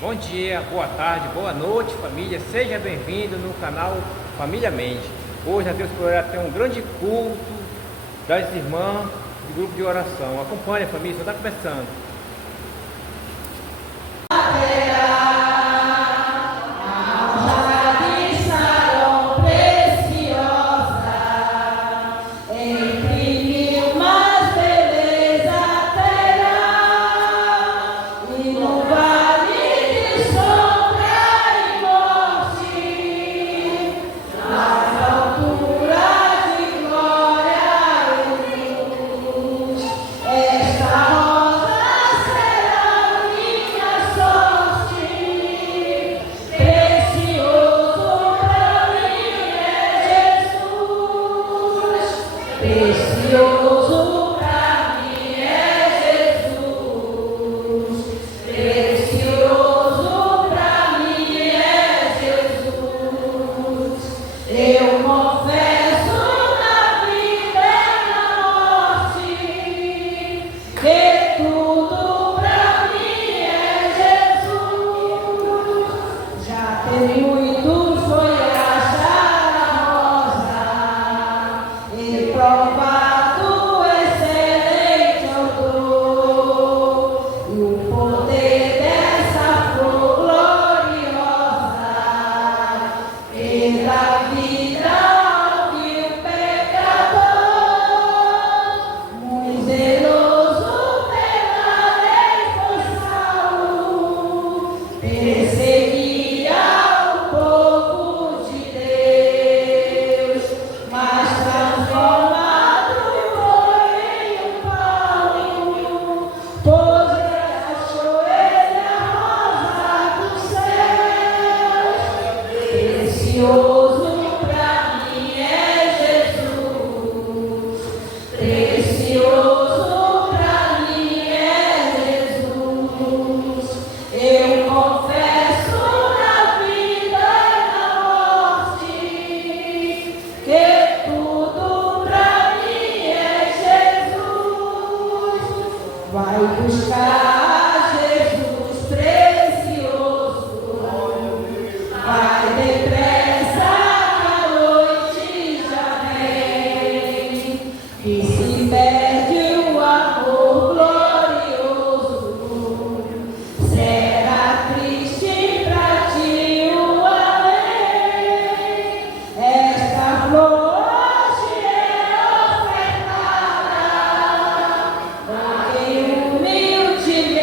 Bom dia, boa tarde, boa noite, família. Seja bem-vindo no canal Família Mente. Hoje a Deus poderá ter um grande culto das irmãs do grupo de oração. Acompanhe, família, só está começando. Humilde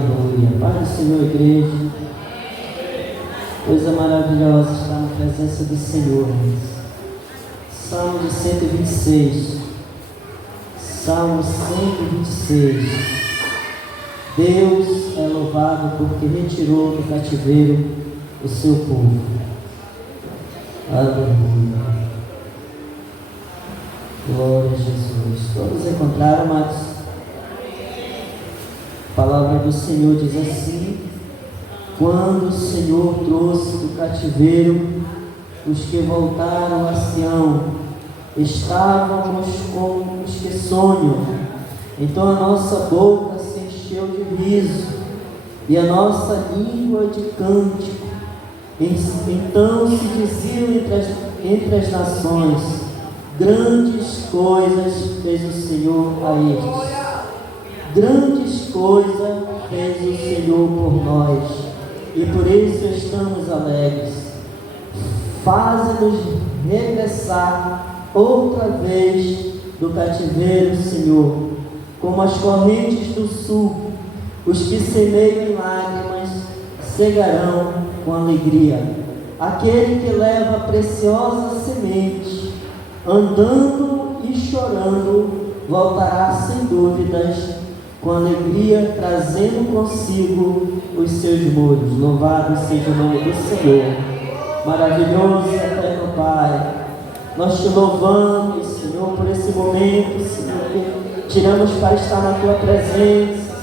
Aleluia. Pai do Senhor, igreja. Coisa maravilhosa estar na presença do Senhor. Salmo de 126. Salmo 126. Deus é louvado porque retirou do cativeiro o seu povo. Aleluia. Glória a Jesus. Todos encontraram, amados? A palavra do Senhor diz assim: quando o Senhor trouxe do cativeiro os que voltaram a Sião, estávamos como os que sonham. Então a nossa boca se encheu de riso e a nossa língua de cântico. Então se diziam entre as nações: grandes coisas fez o Senhor a estes. Grandes coisas fez o Senhor por nós, e por isso estamos alegres. Faze-nos regressar outra vez do cativeiro, Senhor, como as correntes do sul. Os que semeiam em lágrimas cegarão com alegria. Aquele que leva a preciosa semente, andando e chorando, voltará sem dúvidas, com alegria, trazendo consigo os seus molhos. Louvado seja o nome do Senhor. Maravilhoso e eterno Pai, nós te louvamos, Senhor, por esse momento, Senhor, que tiramos para estar na tua presença,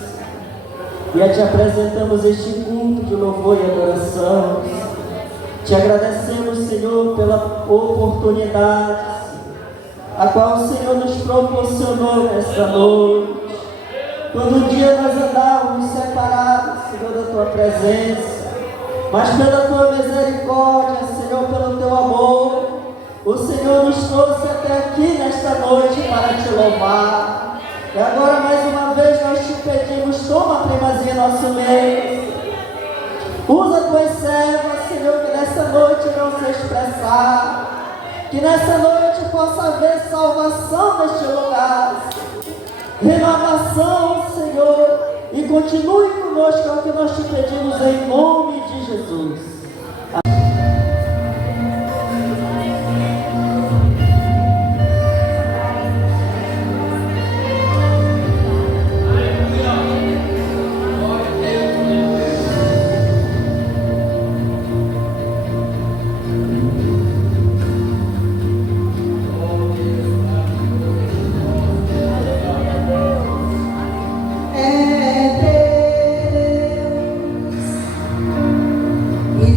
e te apresentamos este culto de louvor e adoração. Te agradecemos, Senhor, pela oportunidade a qual o Senhor nos proporcionou nesta noite. Quando um dia nós andávamos separados, Senhor, da tua presença, mas pela tua misericórdia, Senhor, pelo teu amor, o Senhor nos trouxe até aqui nesta noite para te louvar. E agora, mais uma vez, nós te pedimos: toma a primazia em nosso meio. Usa tuas servas, Senhor, que nessa noite irão se expressar. Que nessa noite possa haver salvação neste lugar, renovação, Senhor, e continue conosco, é o que nós te pedimos em nome de Jesus. E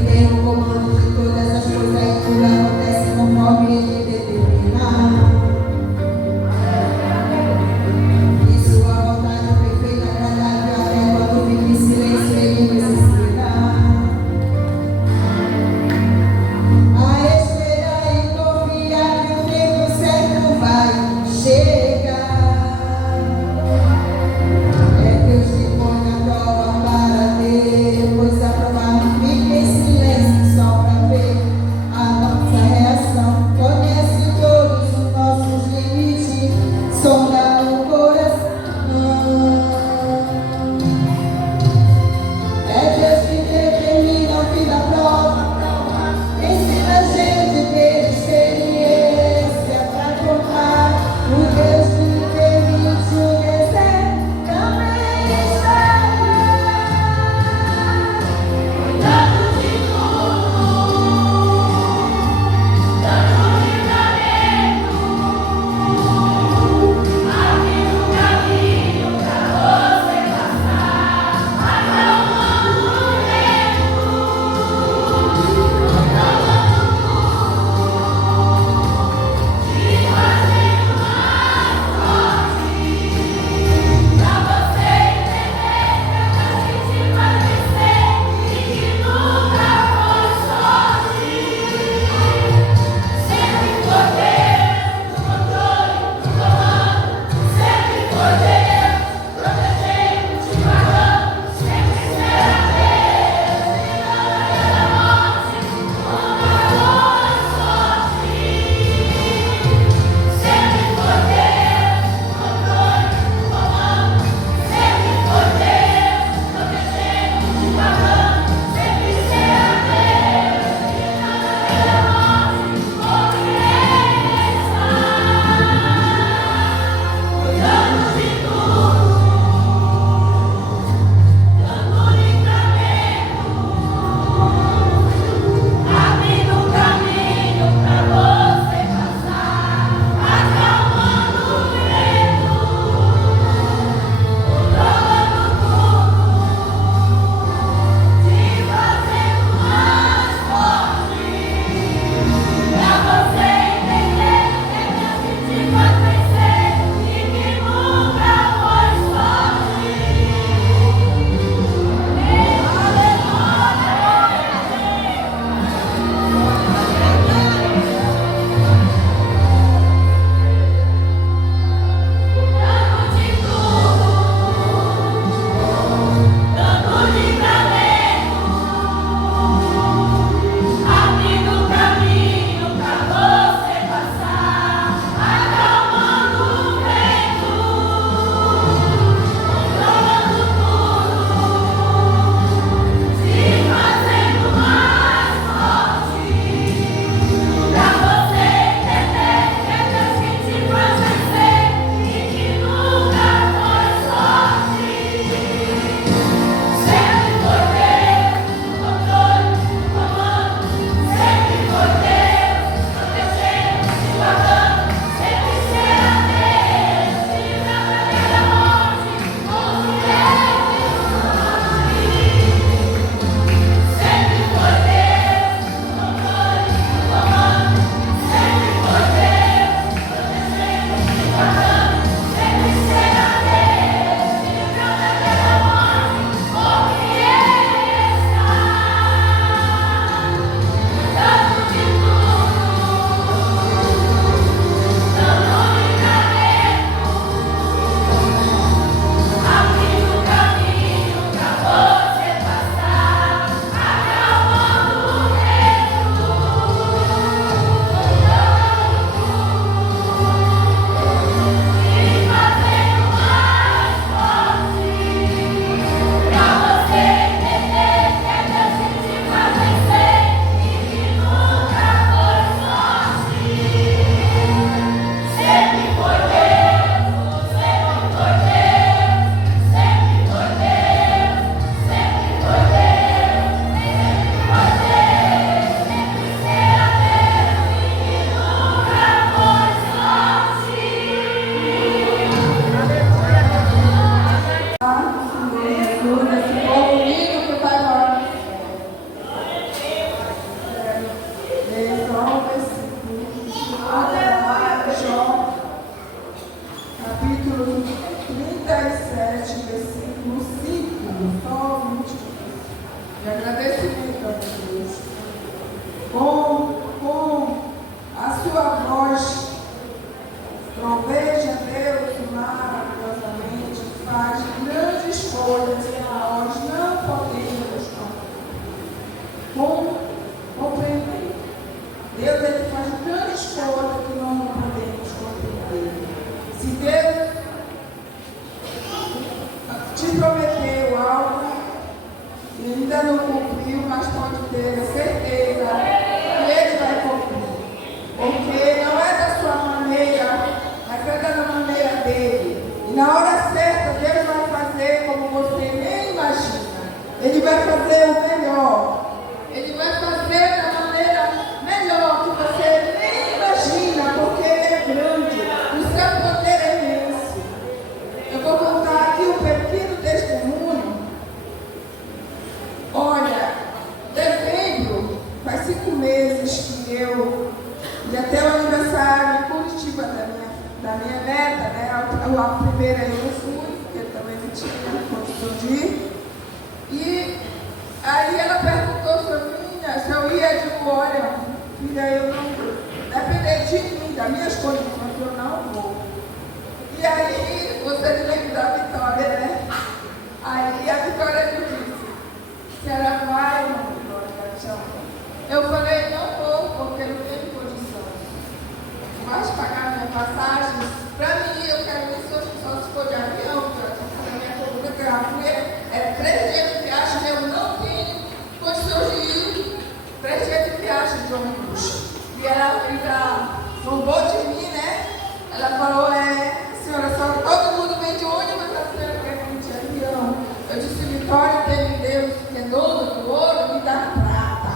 agradecimento a Deus. Com a sua voz, troveja Deus maravilhosamente, faz grandes coisas que nós não podemos compreender. Deus, ele faz grandes coisas que nós não podemos compreender. Se Deus te prometeu algo e ainda não cumpriu, mas pode ter certeza que ele vai cumprir. Porque não é da sua maneira, mas é da maneira dele. E na hora certa, Deus vai fazer como você nem imagina. Ele vai fazer o melhor. Ele vai fazer da maneira melhor que você nem imagina, porque ele é grande. O seu poder é imenso. Eu vou contar aqui um pequeno testemunho. Olha, dezembro, faz 5 meses que eu ia ter o aniversário em Curitiba da minha neta, né? A primeira eu não fui, porque também não tinha condição de ir. E aí ela perguntou se eu ia, eu digo, olha, filha, eu não, depender de mim, das minhas condições, eu não vou. E aí, você me lembra da Vitória, né? Aí a Vitória me disse, senhora vai, irmã Vitória? Eu falei, não vou, porque não tenho condição. Vai pagar minha passagem? Para mim, eu quero ir só se for de avião, porque eu estou fazendo minha coluna grávida. É 3 dias de viagem, eu não tenho condições de ir. 3 dias de viagem de ônibus. E ela zombou de mim, né? Ela falou, senhora, só todo mundo vem de ônibus, a senhora quer vir de avião. Eu disse, Vitória, teve Deus que é dono do ouro e da prata.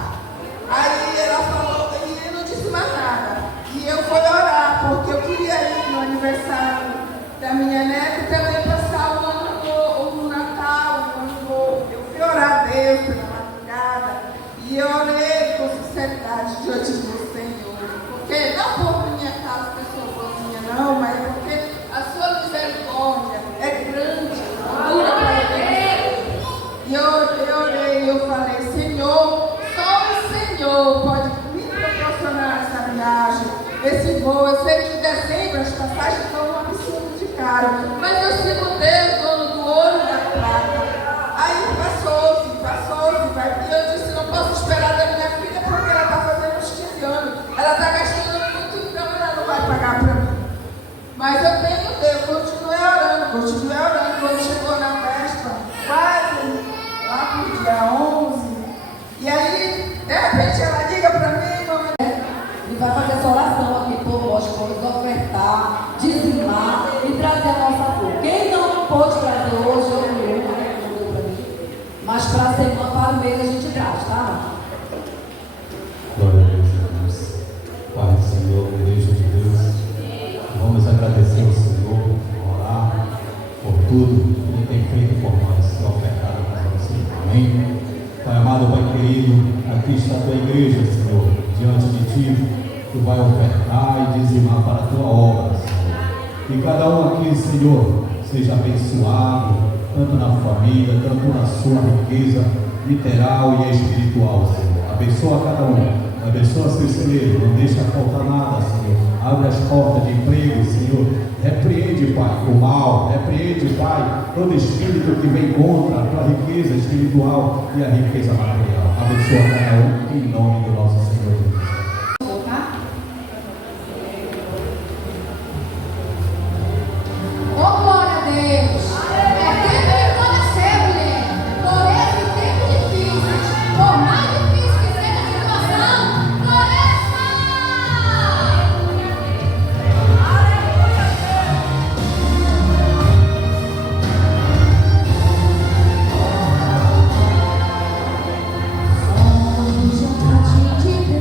Aí ela falou, e eu não disse mais nada. E eu fui orar, porque eu queria ir no aniversário da minha neta e também passar o ano novo, o Natal, o ano novo. Eu fui orar a Deus pela madrugada e eu orei com sinceridade diante do Senhor. Porque não por minha casa, pessoa boazinha, não, mas porque a sua misericórdia é grande, dura para Deus. E eu orei, eu falei, Senhor, só o Senhor pode me proporcionar essa viagem. Esse voo, eu sei que em dezembro as passagens estão um absurdo de caro, mas eu sigo Deus, dono do ouro e da prata. Aí passou-se, vai. E eu disse, não posso esperar da minha filha porque ela está fazendo uns 15 anos. Ela está gastando muito, então ela não vai pagar para mim. Mas eu tenho Deus, continuei orando. Quando chegou na festa, quase lá pro dia 11, e aí, de repente ela liga para mim, mamãe. E vai fazer essa oração aqui por nós, vamos ofertar, dizimar e trazer a nossa flor. Quem não pôde trazer hoje, eu não lembro, né? Não deu para mim. Mas para a semana, para o mês a gente traz, tá? Glória a Deus, irmãos. Pai do Senhor, igreja de Deus. Vamos agradecer ao Senhor, orar por tudo que Ele tem feito por nós, ofertado para nós. Amém. Pai amado, Pai querido, aqui está a tua igreja, Senhor, diante de ti. Tu vai ofertar e dizimar para a tua obra, Senhor. Que cada um aqui, Senhor, seja abençoado, tanto na família, tanto na sua riqueza literal e espiritual, Senhor. Abençoa cada um, abençoa seus celeiros, não deixa faltar nada, Senhor. Abre as portas de emprego, Senhor. Repreende, Pai, o mal, repreende, Pai, todo espírito que vem contra a tua riqueza espiritual e a riqueza material. Abençoa cada um, em nome do nosso Senhor Jesus. Somos um jardim de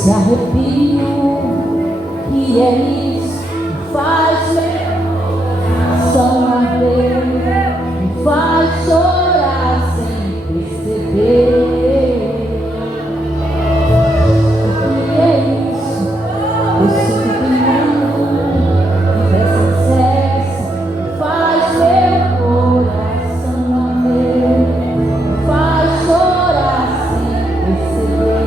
esse arrepio, que é isso, faz meu coração arder, me faz chorar sem perceber. O que é isso? Eu sinto que nessa cessa faz meu coração arder, me faz chorar sem perceber.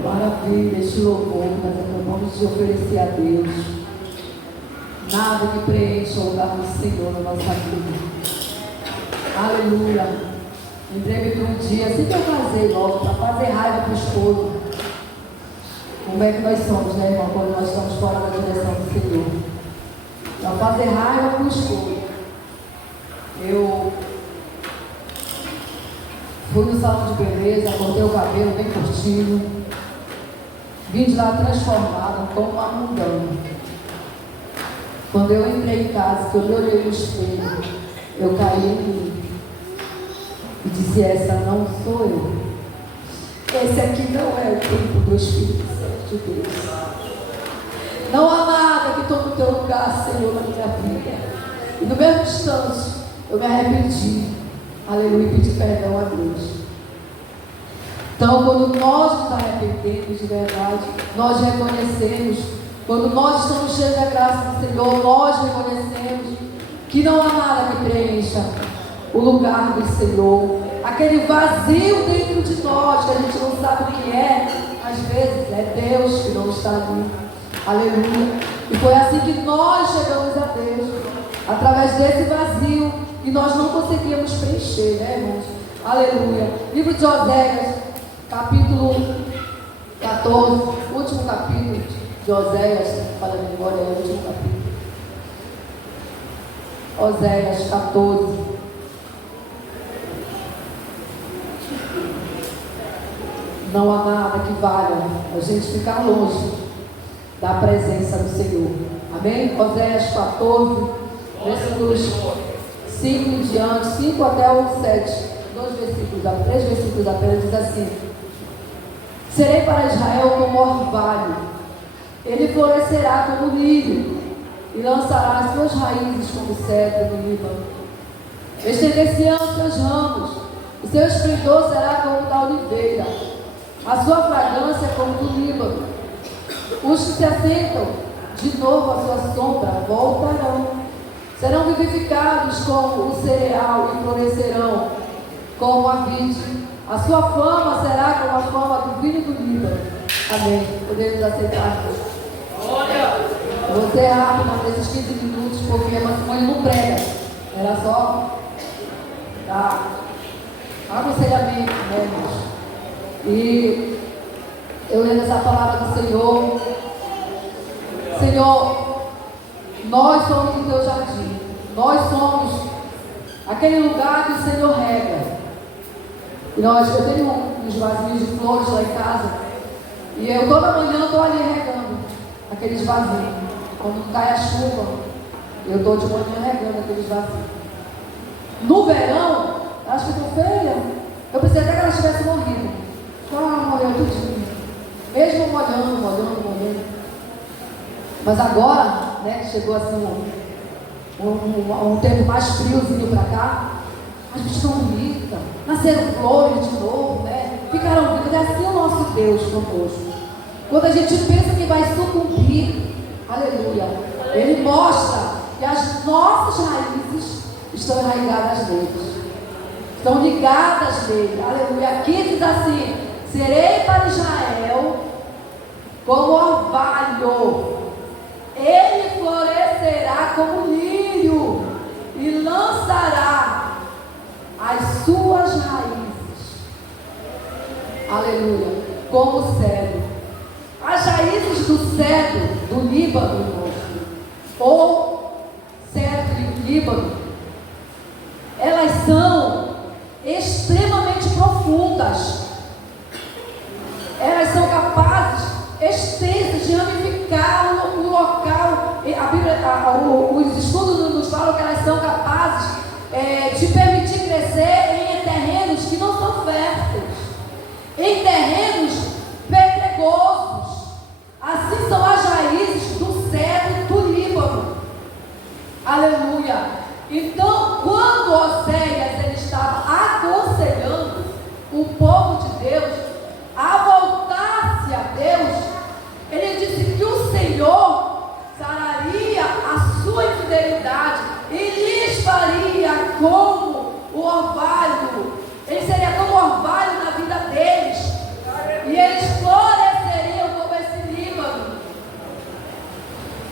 Maravilha, este louvor que nós acabamos de oferecer a Deus. Nada que preencha o lugar do Senhor na nossa vida. Aleluia. Lembrei-me de um dia, assim que eu casei logo, para fazer raiva para o esposo. Como é que nós somos, né, irmão, quando nós estamos fora da direção do Senhor? Para fazer raiva para o esposo. salão de beleza, cortei o cabelo bem curtinho. Vim de lá transformada, como uma mundana. Quando eu entrei em casa, que eu me olhei no espelho, eu caí em mim e disse: essa não sou eu. Esse aqui não é o tempo do Espírito Santo de Deus. Não há nada que tome o teu lugar, Senhor, na minha vida. E no mesmo instante, eu me arrependi. Aleluia, e pedi perdão a Deus. Então, quando nós nos arrependemos de verdade, nós reconhecemos, quando nós estamos cheios da graça do Senhor, nós reconhecemos que não há nada que preencha o lugar do Senhor. Aquele vazio dentro de nós, que a gente não sabe o que é, às vezes é Deus que não está ali. Aleluia. E foi assim que nós chegamos a Deus, através desse vazio que nós não conseguíamos preencher, né, irmãos? Aleluia. Livro de Oséias, capítulo 14, último capítulo de Oséias, para a memória, é o último capítulo. Oséias 14. Não há nada que valha a gente ficar longe da presença do Senhor. Amém? Oséias 14, versículos 5 em diante, 5 até o 7. 3 versículos apenas, diz assim: serei para Israel como orvalho, ele florescerá como lírio, e lançará as suas raízes como cedro no Líbano. Estender-se-ão os seus ramos, o seu esplendor será como o da oliveira, a sua fragrância como do Líbano. Os que se assentam de novo à sua sombra voltarão, serão vivificados como o cereal e florescerão como a vide. A sua fama será como a fama do vinho do Líbano. Amém. Podemos aceitar. Vou ser rápido nesses 15 minutos, porque a mãe não prega. Era só aconselhamento, né, irmãos? E eu lendo essa palavra do Senhor. Senhor, nós somos o teu jardim. Nós somos aquele lugar que o Senhor rega. E eu tenho uns vasinhos de flores lá em casa. E eu toda manhã estou ali regando aqueles vasinhos. Quando cai a chuva, eu estou de manhã regando aqueles vasinhos. No verão, elas ficam feias. Eu pensei até que elas tivessem morrido. Morreu tudinho. Mesmo molhando. Mas agora, né, que chegou assim um tempo mais friozinho para cá, as bichas estão bonitas, nasceram flores de novo, né? Ficaram bonitas. É assim o nosso Deus conosco. Quando a gente pensa que vai sucumbir, aleluia, Ele mostra que as nossas raízes estão enraizadas nele, estão ligadas nele, aleluia. Aqui diz assim: serei para Israel como orvalho, ele florescerá como lírio e lançará as suas raízes, aleluia, como cedro. As raízes do cedro do Líbano, irmãos, ou cedro do Líbano, elas são extremamente profundas. Elas são capazes, extensas, de ramificar o local. A Bíblia, os estudos nos falam que elas são capazes de permitir crescer em terrenos que não são férteis, em terrenos pedregosos. Assim são as raízes do cedro do Líbano. Aleluia. Então, quando Oséias ele estava aconselhando o povo de Deus a voltar-se a Deus, ele disse que o Senhor sararia a sua infidelidade e lhes faria como o orvalho. Ele seria como o orvalho na vida deles, e eles floresceriam como esse Líbano.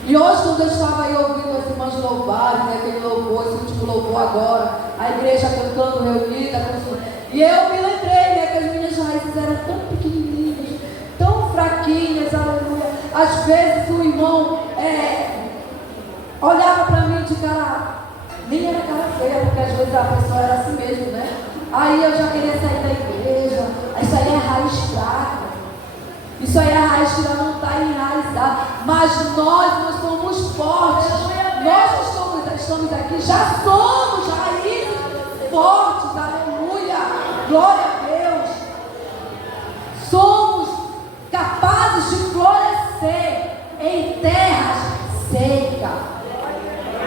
E hoje, quando eu estava aí ouvindo as irmãs louvarem, né, aquele louvor, esse último louvor agora, a igreja cantando reunida, e eu me lembrei, né, que as minhas raízes eram tão pequenininhas, tão fraquinhas, aleluia. Às vezes o irmão olhava para mim de cara, nem era cara feia, porque às vezes a pessoa era assim mesmo, né? Aí eu já queria sair da igreja. Isso aí é raiz fraca. Isso aí é raiz que ainda não está enraizada. Mas nós somos fortes. Nós estamos aqui, já somos raízes fortes. Aleluia. Glória a Deus. Somos capazes de florescer em terras secas.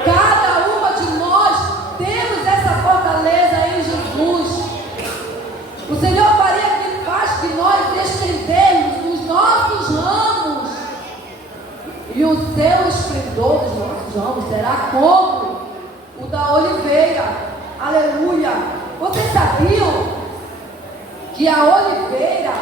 Cada uma de nós temos essa fortaleza em Jesus. O Senhor faz que nós estendemos os nossos ramos, e o seu esplendor dos nossos ramos será como o da oliveira. Aleluia. Vocês sabiam que a oliveira,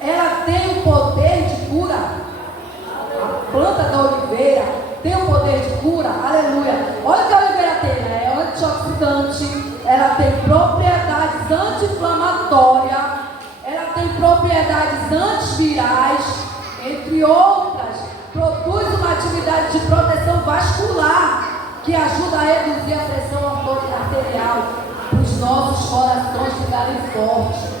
ela tem o poder de cura? A planta da oliveira tem o poder de cura. Aleluia. Olha o que a oliveira tem, né? É antioxidante, ela tem propriedades anti-inflamatórias, ela tem propriedades antivirais, entre outras. Produz uma atividade de proteção vascular, que ajuda a reduzir a pressão arterial, para os nossos corações ficarem fortes.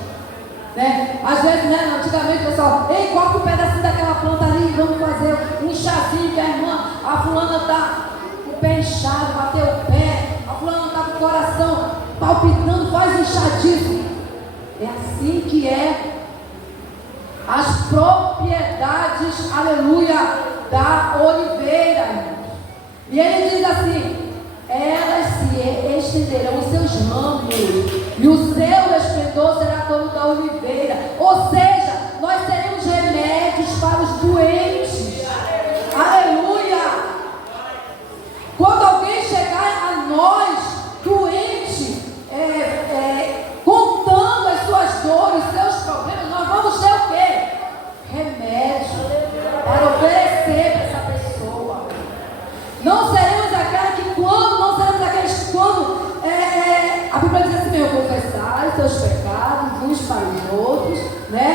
Né? Às vezes, né, antigamente o pessoal, ei, corta um pedacinho daquela planta ali, vamos fazer um chazinho que a fulana está com o pé inchado, bateu o pé, a fulana está com o coração palpitando, faz um chá disso. É assim que é as propriedades, aleluia, da oliveira, irmãos. E ele diz assim: elas se estenderão os seus ramos, e o seu esplendor será como o da oliveira. Ou seja, nós teremos remédios para os doentes. Aleluia! Quando alguém chegar a nós, doente, contando as suas dores, os seus problemas, nós vamos ter o quê? Remédio para oferecer para essa pessoa. Não seremos aqueles que quando a Bíblia diz assim mesmo: confessar os seus pecados uns para os outros, né?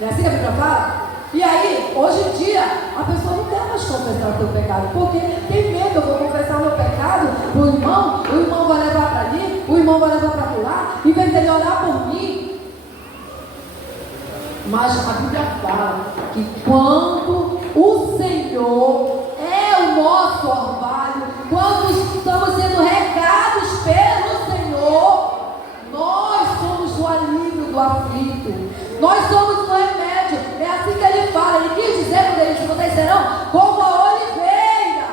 Não é assim que a Bíblia fala? E aí, hoje em dia, a pessoa não quer mais confessar o seu pecado, porque tem medo. Eu vou confessar o meu pecado para o irmão vai levar para ali, o irmão vai levar para lá, em vez dele orar por mim. Mas a Bíblia fala que quando o Senhor é o nosso orvalho, quando estamos sendo regados pelo Senhor, nós somos o alívio do aflito, nós somos o remédio. É assim que ele fala. Ele quis dizer para eles: vocês serão como a oliveira,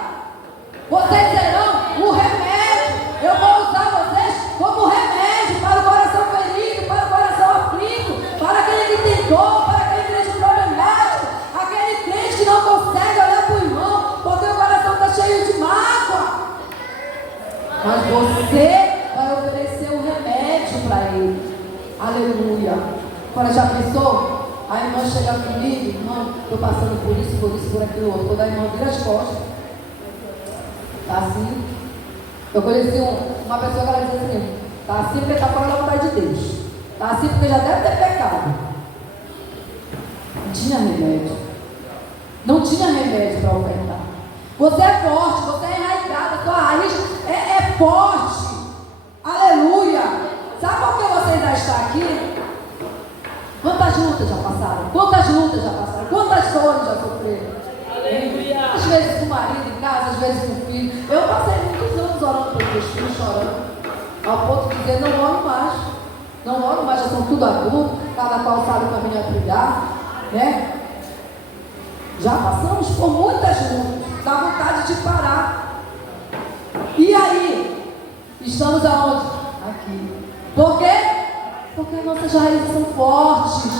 vocês serão o remédio. Eu vou usar vocês como remédio para o coração ferido, para o coração aflito, para aquele que tem dor, para aquele crente problemático, aquele crente que não consegue olhar para o irmão porque o coração está cheio de mágoa. Mas você vai oferecer um remédio para ele. Aleluia. Agora, já pensou? A irmã chega comigo: irmã, estou passando por isso, por aquilo outro. Quando a irmã vira as costas, está assim. Eu conheci uma pessoa que ela dizia assim: está assim porque está fora da vontade de Deus, está assim porque já deve ter pecado. Não tinha remédio. Não tinha remédio para ofertar. Você é forte, você é enraizada, sua raiz é forte. Aleluia. Sabe por que você ainda está aqui? Quantas lutas já passaram? Quantas lutas já passaram? Quantas dores já sofreram? Aleluia. Às vezes com o marido em casa, às vezes com o filho. Eu passei muitos anos orando pelos meus filhos, chorando, ao ponto de dizer: não oro mais. Não oro mais, já são tudo adultos, cada qual sabe o caminho a trilhar, né? Já passamos por muitas lutas, dá vontade de parar. E aí? Estamos aonde? Aqui. Por quê? Porque nossas raízes são fortes.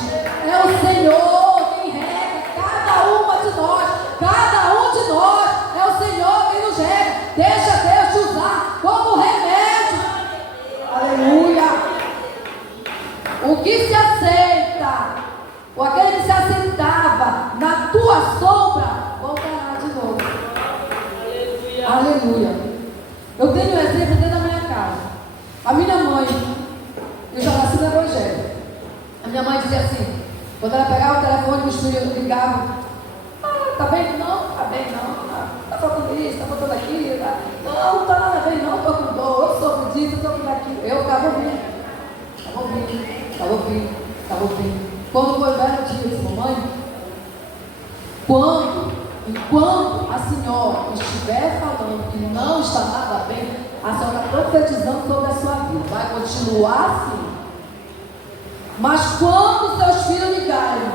É o Senhor quem rega cada uma de nós. Cada um de nós. É o Senhor quem nos rega. Deixa Deus te usar como remédio. Aleluia. O que se aceita, ou aquele que se assentava na tua sombra, voltará de novo. Aleluia. Aleluia. Eu tenho um exemplo dentro da minha casa. A minha mãe, eu já nasci no Evangelho. A minha mãe dizia assim, quando ela pegava o telefone, os filhos ligavam: tá bem? Não, tá bem não. Tá faltando isso, tá faltando aquilo. Não tá nada bem não, tô com dor, eu sofro disso, eu sofro daquilo. Eu ficava ouvindo. Estava ouvindo. Quando foi o belo dia, eu disse, mamãe, enquanto a senhora estiver falando que não está nada bem, a senhora está profetizando sobre a sua vida. Vai continuar assim. Mas quando seus filhos ligarem,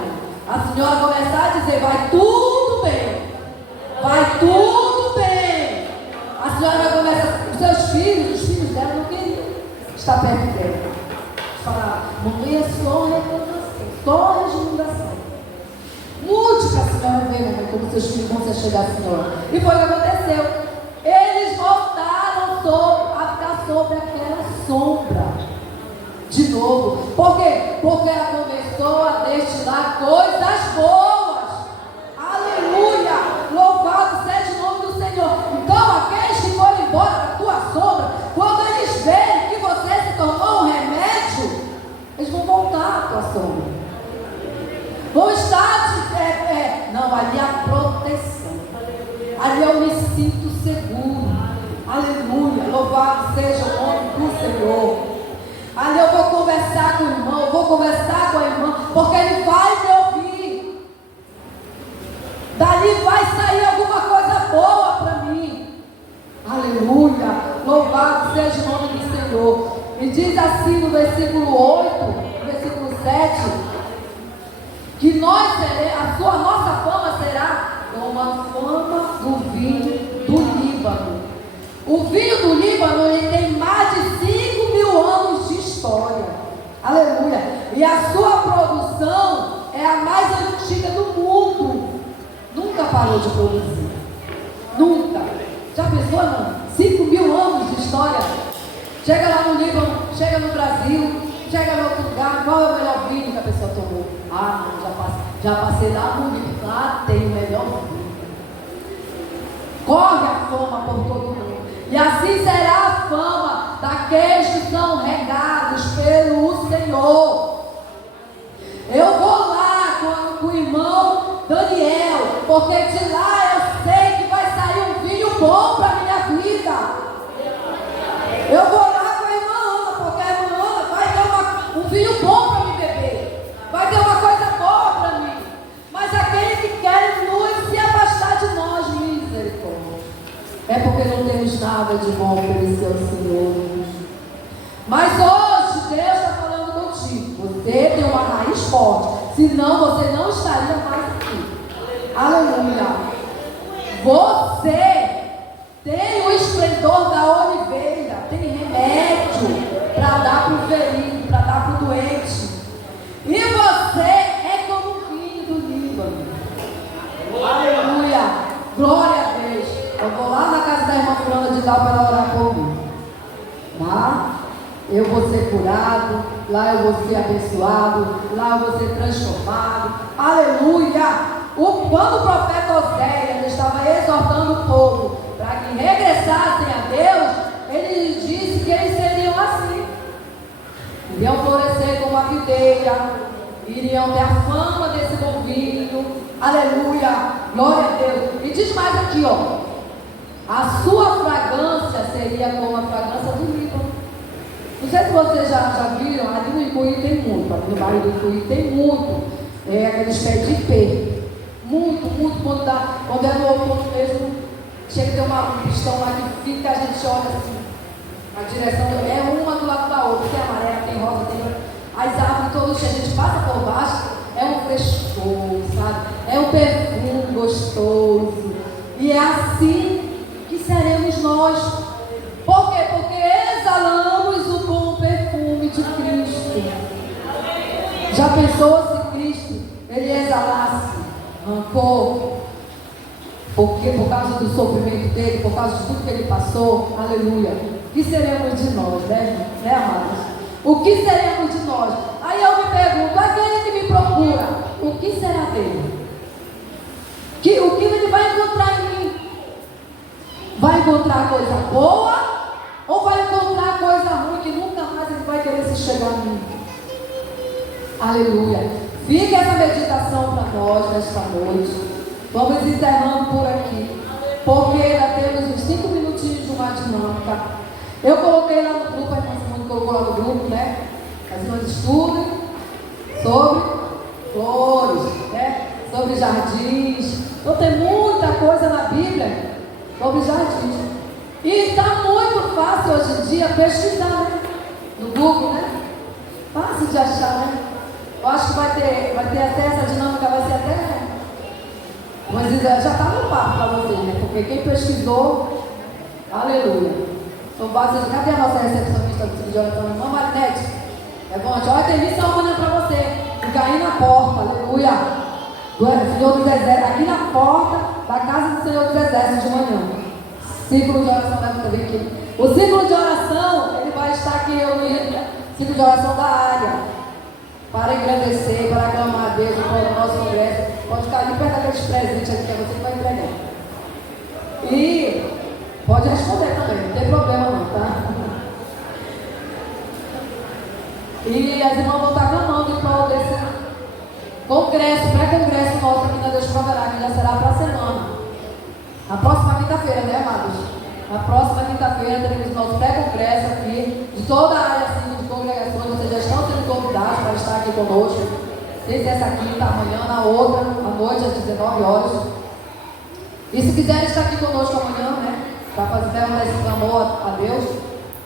a senhora começar a dizer, vai tudo bem. Vai tudo bem. A senhora vai começar, os seus filhos, os filhos dela não queriam estar perto dela. Falar, mamãe é só reclamação, só remuneração. Mude para a senhora ver, mamãe, como seus filhos vão se chegar à senhora. E foi o que aconteceu. Eles voltaram a ficar sobre aquela sombra. De novo. Por quê? Porque ela começou a destilar coisas boas. Aleluia! Louvado seja o nome do Senhor. Então, aqueles que foram embora da tua sombra, quando eles verem que você se tornou um remédio, eles vão voltar à tua sombra. Vão estar não, ali é a proteção. Ali eu me sinto seguro. Aleluia! Louvado seja o nome do Senhor. Ali eu vou conversar com o irmão, eu vou conversar com a irmã, porque ele vai me ouvir. Dali vai sair alguma coisa boa para mim. Aleluia! Louvado seja o nome do Senhor. E diz assim no versículo 8, no versículo 7, que nossa fama será como a fama do vinho do Líbano. O vinho do Líbano, ele tem mais de 5.000 anos de história. Aleluia. E a sua produção é a mais antiga do mundo. Nunca parou de produzir. Nunca. Já pensou, não? 5.000 anos de história. Chega lá no Líbano, chega no Brasil, chega em outro lugar. Qual é o melhor vinho que a pessoa tomou? Ah, não, já passei lá no Líbano. Lá tem o melhor vinho. Corre a fama por todo mundo. E assim será a fama daqueles que são regados pelo Senhor. Eu vou lá com o irmão Daniel, porque de lá eu sei que vai sair um vinho bom para a minha vida. Eu vou lá com a irmã Ana, porque a irmã Ana vai ter um vinho bom para me beber. Vai ter uma coisa boa para mim. Mas aqueles que querem nos se afastar de nós, misericórdia. É porque não temos nada de bom oferecer ao Senhor. Mas hoje Deus está falando contigo. Você tem uma raiz forte. Senão você não estaria mais aqui. Aleluia. Você tem o esplendor da oliveira. Tem remédio para dar para o ferido, para dar para o doente. E você é como o vinho do Líbano. Aleluia. Glória a Deus. Eu vou lá na casa da irmã fulana de tal para ela orar por mim. Lá eu vou ser curado, lá eu vou ser abençoado, lá eu vou ser transformado. Aleluia! Quando o profeta Oséias estava exortando o povo para que regressassem a Deus, ele disse que eles seriam assim. Iriam florescer como a videira, iriam ter a fama desse bom vinho. Aleluia! Glória a Deus! E diz mais aqui, ó. A sua fragrância seria como a fragrância do Líbano. Não sei se vocês já viram, ali no Icuí tem muito, ali no bairro do Icuí tem muito, aqueles pés de ipê. Muito, quando é no outono mesmo, chega a ter um pistão lá que fica, a gente olha assim, a direção é uma do lado da outra, tem amarela, tem rosa, tem as árvores todas cheias, a gente passa por baixo, é um frescor, sabe? É um perfume gostoso. E é assim que seremos nós. Por quê? Porque exalamos o bom perfume de Cristo. Já pensou se Cristo ele exalasse rancor? Porque por causa do sofrimento dele, por causa de tudo que ele passou, aleluia. O que seremos de nós, né amados? O que seremos de nós? Aí eu me pergunto, aquele que me procura, o que será dele? O que ele vai encontrar em mim? Vai encontrar coisa boa ou vai encontrar coisa ruim que nunca mais ele vai querer se chegar em mim? Aleluia. Fica essa meditação para nós nesta noite. Vamos encerrando por aqui, porque ainda temos uns 5 minutinhos de uma dinâmica. Eu coloquei lá no grupo, a irmã Simone colocou lá no grupo, né? As irmãs estudem sobre flores, né? Sobre jardins. Então tem muita coisa na Bíblia sobre jardins. E está muito fácil hoje em dia pesquisar, né? No Google, né? Fácil de achar, né? Eu acho que vai ter até essa dinâmica, vai ser até. Mas já está no papo para você, né? Porque quem pesquisou, aleluia. Então, cadê a nossa recepcionista do Ciclo de Oração? Irmã Marinete, levante. Olha, tem missão amanhã para você. Fica aí na porta, aleluia. Do Senhor dos Exércitos, aqui na porta da casa do Senhor dos Exércitos de manhã. Ciclo de oração, deve também aqui. O ciclo de oração, ele vai estar aqui reunido. Ciclo de oração da área. Para engrandecer, para aclamar a Deus, para o nosso congresso. Pode ficar ali perto daqueles presentes aqui, que é você que vai entregar. E pode responder também, não tem problema não, tá? E as irmãs vão estar clamando em prol desse congresso, pré-congresso nosso aqui na Deus Proverá, que já será para a semana. Na próxima quinta-feira, né, amados? Na próxima quinta-feira teremos nosso pré-congresso aqui, de toda a área assim, de congregações. Vocês já estão sendo convidados para estar aqui conosco. Desde essa quinta, amanhã, na outra, à noite, às 19 horas. E se quiserem estar aqui conosco amanhã, né, para fazer esse clamor a Deus,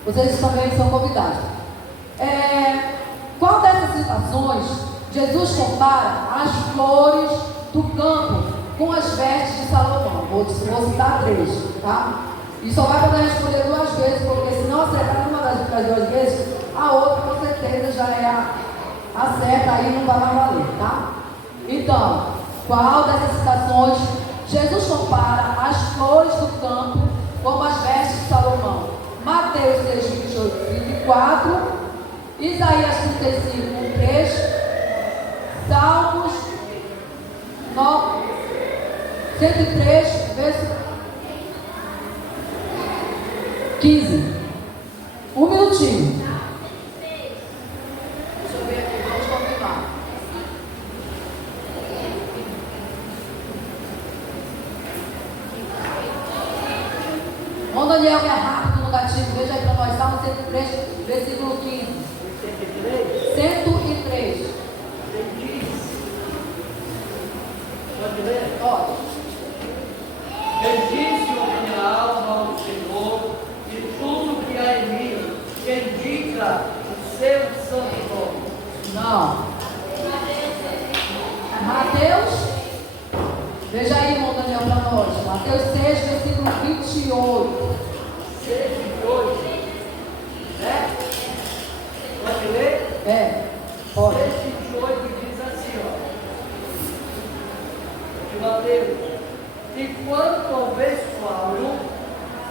vocês também são convidados. Qual dessas situações Jesus compara as flores do campo com as vestes de Salomão? Vou citar 3, tá? E só vai poder responder 2 vezes, porque se não acertar uma das 2 vezes, a outra com certeza já é a certa, aí não vai mais valer, tá? Então, qual dessas citações Jesus compara as flores do campo como as vestes de Salomão? Mateus 6, 28, 24, Isaías 35, 3, Salmos 103, verso 15. Um minutinho. Deixa eu ver aqui, vamos confirmar. Vamos, Daniel, que é rápido no gatilho. Veja aí para nós, Salmo 103, versículo 15. 103. Pode ler? Pode. Bendize minha alma ao Senhor e tudo que há em mim, que indica o seu santo nome. Não. Mateus. Veja aí, irmão Daniel, para nós. Mateus 6, versículo 28. 6 e 8. Né? Pode ler? Pode. 6 e 28 diz assim, ó. De Mateus. E quanto ao vestuário,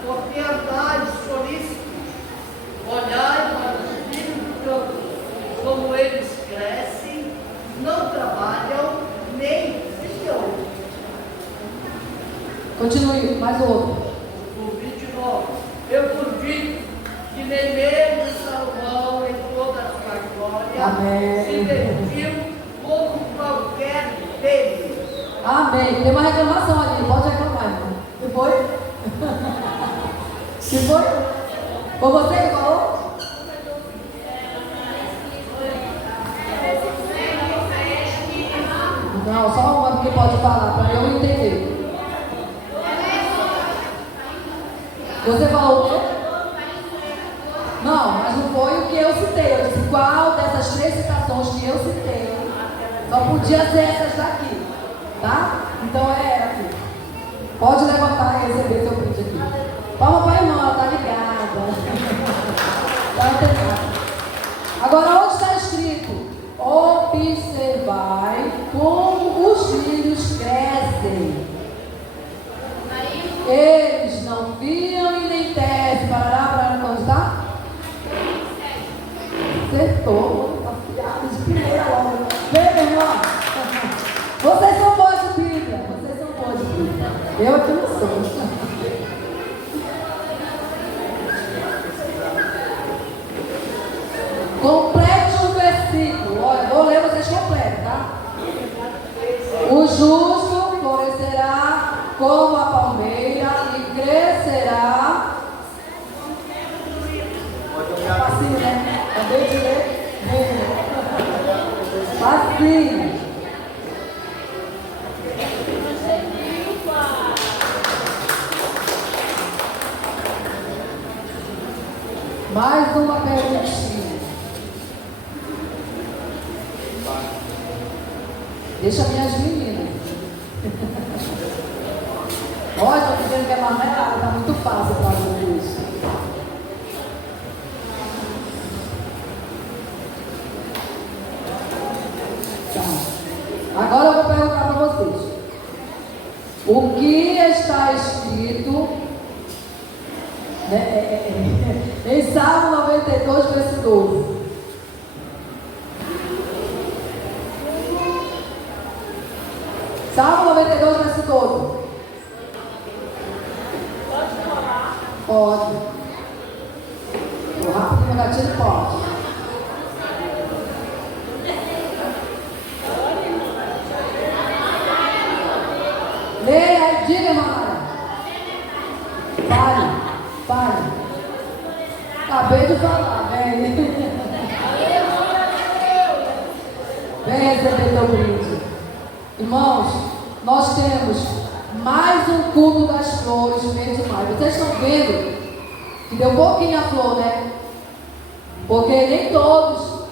porque andais solícitos, olhai para os filhos do campo, como eles crescem, não trabalham, nem fiam. Continue, mais outro. No 29, eu vos digo que nem mesmo Salomão em toda a sua glória Amém. se vestiu como qualquer deles. Amém. Tem uma reclamação ali, pode reclamar, irmão. Que foi? Que foi? Foi você que falou? Não, só uma que pode falar, para eu entender. Você falou o quê? Não, mas não foi o que eu citei. Eu disse qual dessas 3 citações que eu citei só podia ser essas daqui. Tá? Então é aqui. Pode levantar e receber seu brinde aqui. Palma para a irmã, ela está ligada. Está antenada. Agora, onde está escrito? Observai como os filhos crescem. Eles não viam e nem tecem. Para onde está? Acertou. Afiado de primeira logo. Vem, meu irmão. Vocês são boas de Bíblia. Vocês são boas de Bíblia. Eu aqui não sou. Complete o versículo. Olha, vou ler, vocês completam, tá? O justo florescerá como a palmeira e crescerá. Pode olhar assim, né? Acabei de ler. Mais uma perguntinha. Deixa minhas meninas. Olha, estou dizendo que é marmelada, está muito fácil para vocês. Tá. Agora eu vou perguntar para vocês. O que está escrito em Salmo 92, verso 12? Salmo 92, verso 12. Pode falar? Pode. O rápido no gatilho pode. Leia, diga, irmã. Pare. Acabei de falar, vem. Vem receber teu brinde. Irmãos, nós temos mais um culto das flores, mês de maio. Vocês estão vendo que deu pouquinho a flor, né? Porque nem todos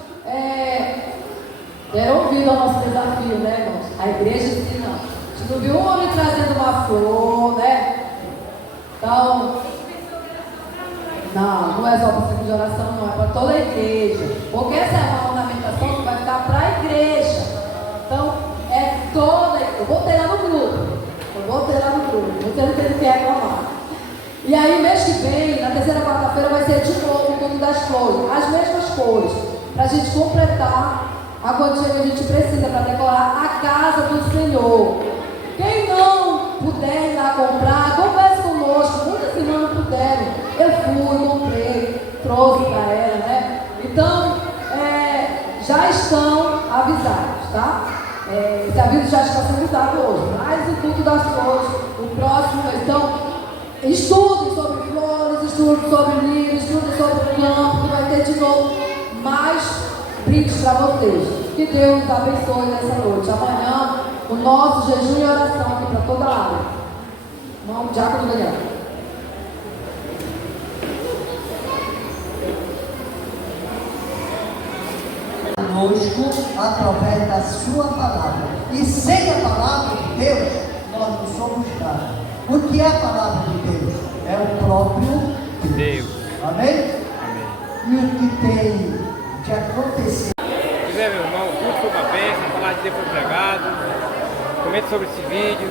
deram ouvido ao nosso desafio, né, irmãos? A igreja disse não. A gente não viu um homem trazendo uma flor, né? Então, não é só para o centro de oração, não, é para toda a igreja. Porque essa é uma ornamentação que vai ficar para a igreja. Então, é toda a igreja. Eu botei lá no grupo. Você não tem que reclamar. E aí, mês que vem, na terceira quarta-feira, vai ser de novo o culto das flores. As mesmas cores. Para a gente completar a quantia que a gente precisa para decorar a casa do Senhor. Quem não puder ir lá comprar, converse conosco. Muitas irmãs não puderam. Eu fui, comprei, trouxe para ela, né? Então, já estão avisados, tá? Esse aviso já está sendo dado hoje. Mais o culto das flores, o próximo. Então, estudem sobre flores, estudem sobre livros, estudem sobre o campo, que vai ter de novo mais brindes para vocês. Que Deus nos abençoe nessa noite. Amanhã, o nosso jejum e oração aqui para toda a área. Irmão Diácono Daniel. Conosco através da sua palavra. E sem a palavra de Deus, nós não somos nada. O que é a palavra de Deus? É o próprio Deus. Amém? E o que tem de acontecer. Se quiser, meu irmão, o culto foi uma bênção, a palavra de Deus foi pregado. Comente sobre esse vídeo,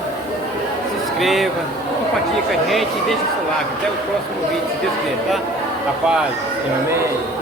se inscreva, compartilhe com a gente e deixe o seu like. Até o próximo vídeo, se Deus quiser, tá? A paz, amém.